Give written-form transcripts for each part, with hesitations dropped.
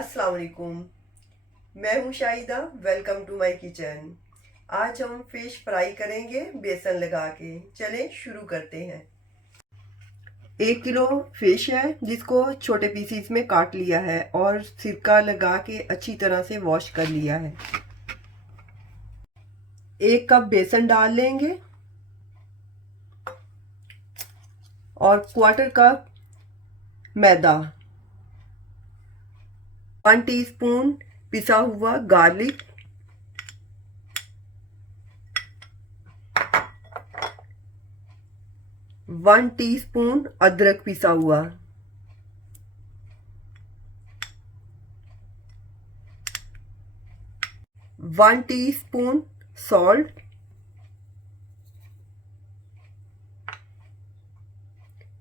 अस्सलाम वालेकुम। मैं हूं Shahida. Welcome to my kitchen. आज हम फिश फ्राई करेंगे बेसन लगा के। चलें शुरू करते हैं। 1 किलो फिश है जिसको छोटे पीसीस में काट लिया है और सिरका लगा के अच्छी तरह से वॉश कर लिया है। 1 कप बेसन डाल लेंगे और 1/4 कप मैदा, 1 टीस्पून पिसा हुआ गार्लिक, 1 टीस्पून अदरक पिसा हुआ, 1 टीस्पून सॉल्ट,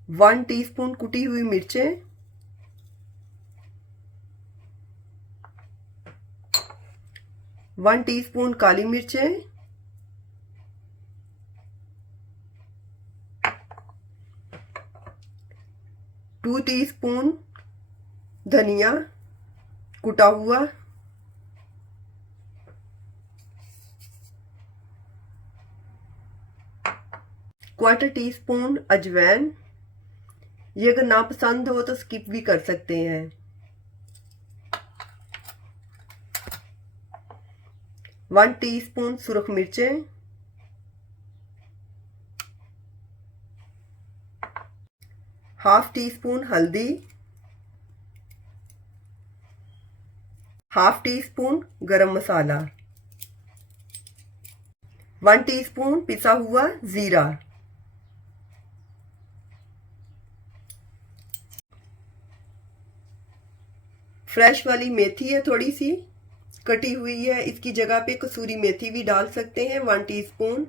1 टीस्पून कुटी हुई मिर्चें, 1 टीस्पून काली मिर्चें, 2 टीस्पून धनिया कुटा हुआ, 1/4 टीस्पून अजवाइन। ये अगर ना पसंद हो तो स्किप भी कर सकते हैं। 1 टीस्पून सुरख मिर्चें, 1/2 टीस्पून हल्दी, 1/2 टीस्पून गरम मसाला, 1 टीस्पून पिसा हुआ जीरा, फ्रेश वाली मेथी है थोड़ी सी कटी हुई है, इसकी जगह पे कसूरी मेथी भी डाल सकते हैं 1 टीस्पून।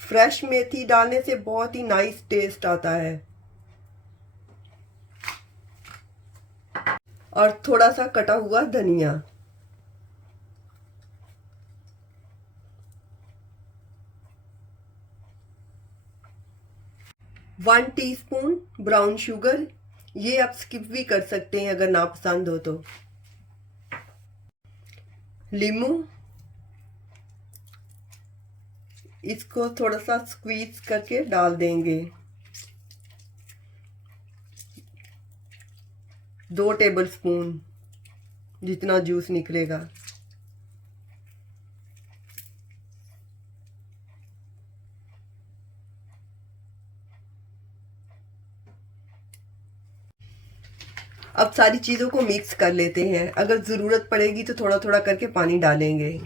फ्रेश मेथी डालने से बहुत ही नाइस टेस्ट आता है। और थोड़ा सा कटा हुआ धनिया। One teaspoon brown sugar. ये आप स्किप भी कर सकते हैं अगर ना पसंद हो तो। लीमू, इसको थोड़ा सा स्क्वीज करके डाल देंगे। 2 टेबलस्पून जितना जूस निकलेगा। अब सारी चीज़ों को मिक्स कर लेते हैं। अगर ज़रूरत पड़ेगी तो थोड़ा थोड़ा करके पानी डालेंगे।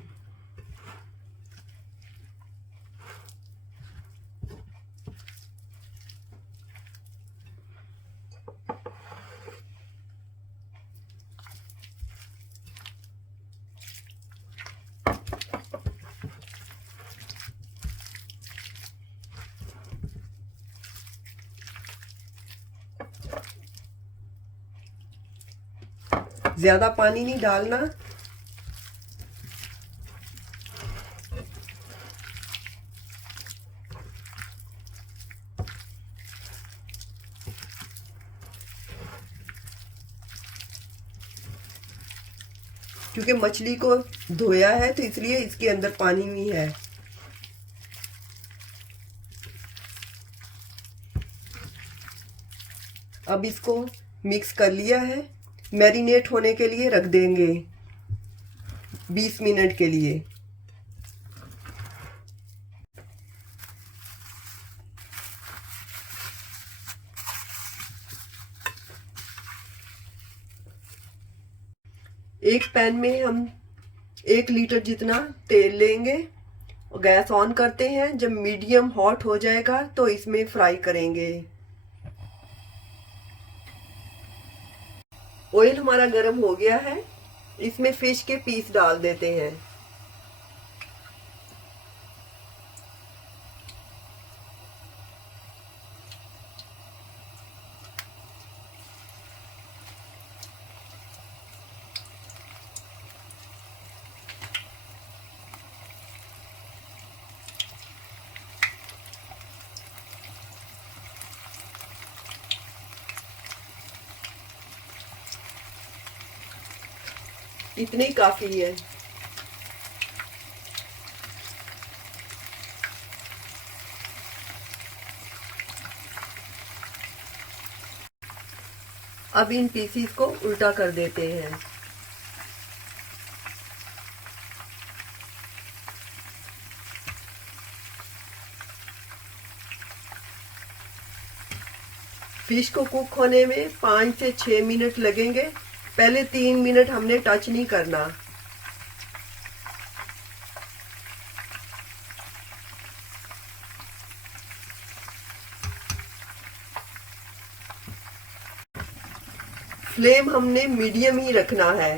ज़्यादा पानी नहीं डालना। क्योंकि मछली को धोया है तो इसलिए इसके अंदर पानी भी है। अब इसको मिक्स कर लिया है। मैरिनेट होने के लिए रख देंगे 20 मिनट के लिए। एक पैन में हम 1 लीटर जितना तेल लेंगे और गैस ऑन करते हैं। जब मीडियम हॉट हो जाएगा तो इसमें फ्राई करेंगे। ऑयल हमारा गर्म हो गया है, इसमें फिश के पीस डाल देते हैं। इतनी काफ़ी है। अब इन पीसीस को उल्टा कर देते हैं। फिश को कुक होने में 5 से 6 मिनट लगेंगे। पहले 3 मिनट हमने टच नहीं करना। फ्लेम हमने मीडियम ही रखना है।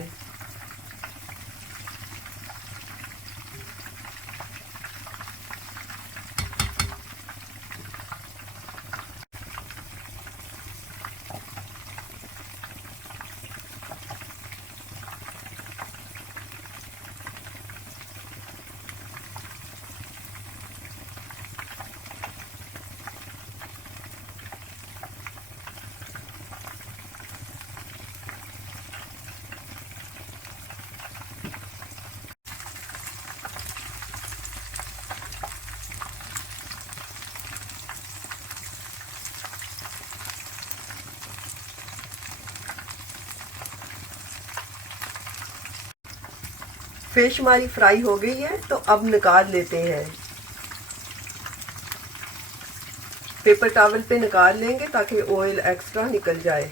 फिश हमारी फ्राई हो गई है, तो अब निकाल लेते हैं। पेपर टॉवल पे निकाल लेंगे ताकि ऑयल एक्स्ट्रा निकल जाए।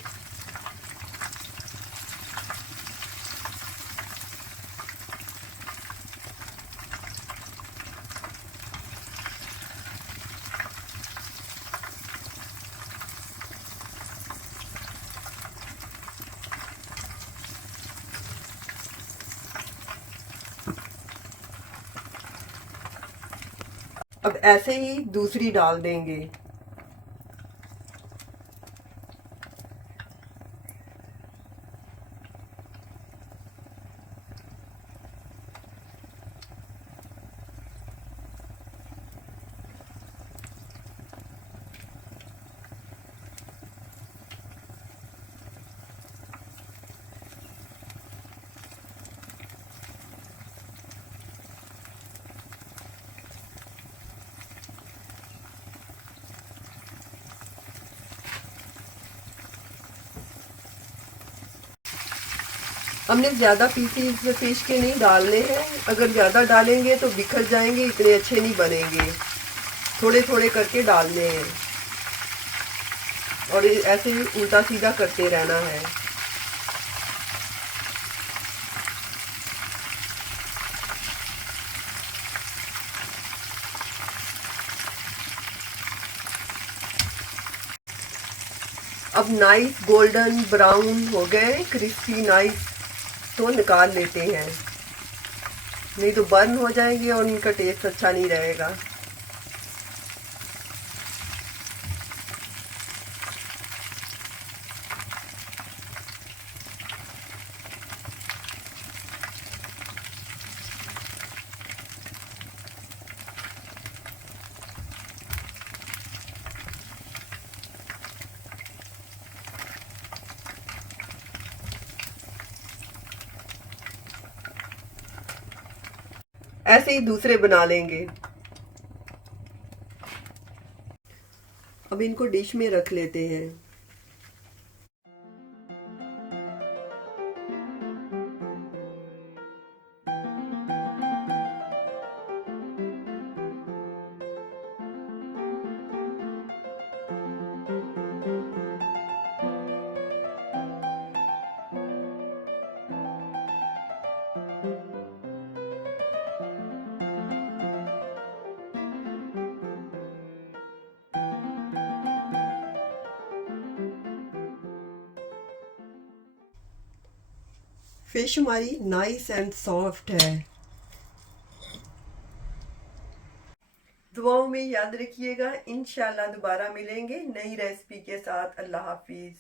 अब ऐसे ही दूसरी डाल देंगे। हमने ज़्यादा पीसीज फिश के नहीं डालने हैं। अगर ज़्यादा डालेंगे तो बिखर जाएंगे, इतने अच्छे नहीं बनेंगे। थोड़े थोड़े करके डालने हैं और ऐसे उल्टा सीधा करते रहना है। अब नाइस गोल्डन ब्राउन हो गए, क्रिस्पी नाइस, तो निकाल लेते हैं, नहीं तो बर्न हो जाएंगे और इनका टेस्ट अच्छा नहीं रहेगा। ऐसे ही दूसरे बना लेंगे। अब इनको डिश में रख लेते हैं। फिश हमारी नाइस एंड सॉफ्ट है। दुआओं में याद रखिएगा। इंशाल्लाह दोबारा मिलेंगे नई रेसिपी के साथ। अल्लाह हाफिज।